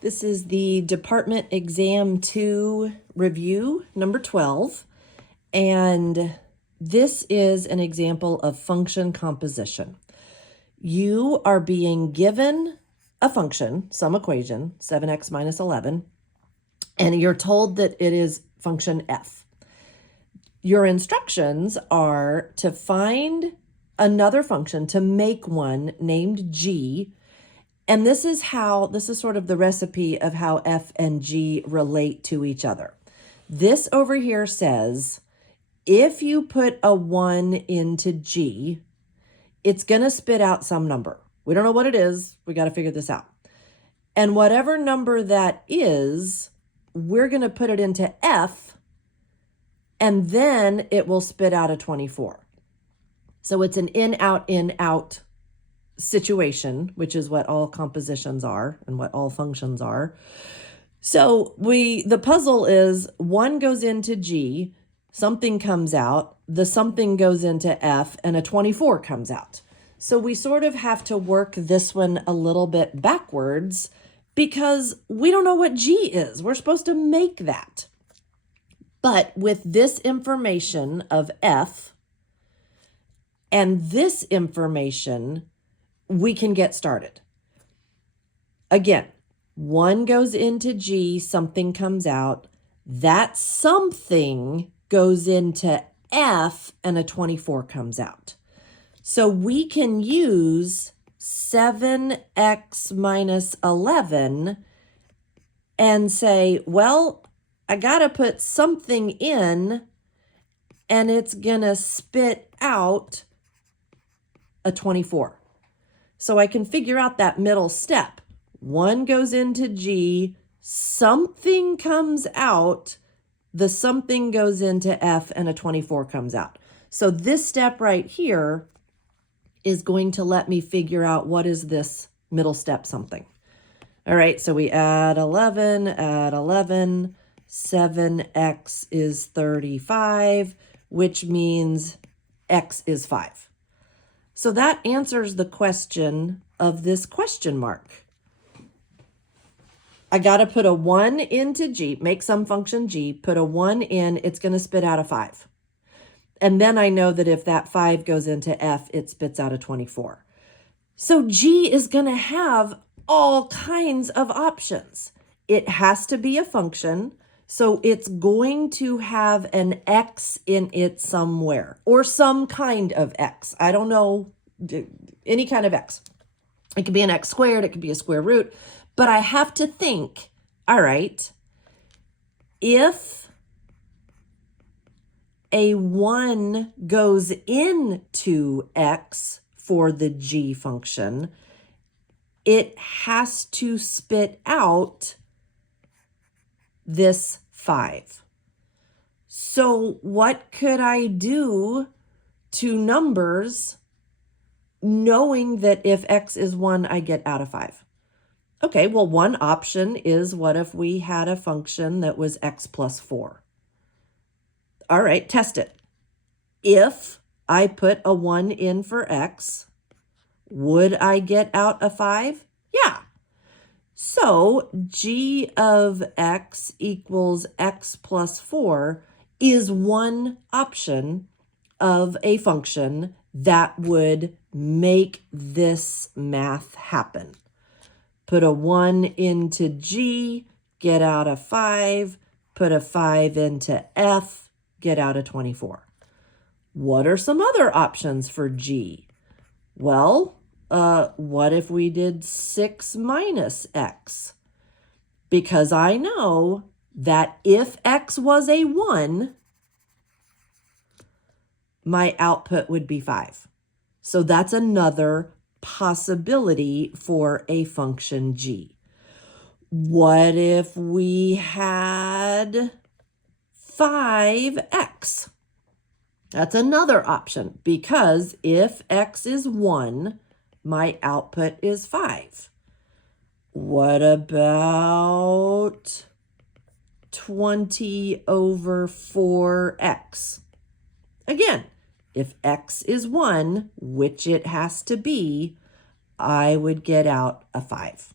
This is the Department Exam 2 review, number 12, and this is an example of function composition. You are being given a function, some equation, 7x minus 11, and you're told that it is function f. Your instructions are to find another function, to make one named g. And this is sort of the recipe of how f and g relate to each other. This over here says, if you put a 1 into g, it's going to spit out some number. We don't know what it is. We got to figure this out. And whatever number that is, we're going to put it into f, and then it will spit out a 24. So it's an in, out situation, which is what all compositions are and what all functions are. So the puzzle is 1 goes into g, something comes out, the something goes into f, and a 24 comes out. So we sort of have to work this one a little bit backwards because we don't know what g is. We're supposed to make that. But with this information of f and this information, we can get started. Again, 1 goes into g, something comes out. That something goes into f, and a 24 comes out. So we can use 7x minus 11 and say, well, I got to put something in, and it's going to spit out a 24. So I can figure out that middle step. 1 goes into g, something comes out, the something goes into f, and a 24 comes out. So this step right here is going to let me figure out what is this middle step something. All right, so we add 11, 7x is 35, which means x is 5. So that answers the question of this question mark. I got to put a 1 into g, make some function g, put a 1 in, it's going to spit out a 5. And then I know that if that 5 goes into f, it spits out a 24. So g is going to have all kinds of options. It has to be a function, so it's going to have an x in it somewhere, or some kind of x. I don't know, any kind of x. It could be an x squared, it could be a square root, but I have to think, all right, if a 1 goes into x for the g function, it has to spit out this 5. So what could I do to numbers knowing that if x is 1, I get out of 5? Okay, well, one option is, what if we had a function that was x plus 4? All right, test it. If I put a 1 in for x, would I get out a 5? Yeah. So g of x equals x plus 4 is one option of a function that would make this math happen. Put a 1 into g, get out a 5. Put a 5 into f, get out a 24. What are some other options for g? Well, what if we did 6 minus x? Because I know that if x was a 1, my output would be 5. So that's another possibility for a function g. What if we had 5x? That's another option, because if x is 1, my output is 5. What about 20 over 4x? Again, if x is 1, which it has to be, I would get out a 5.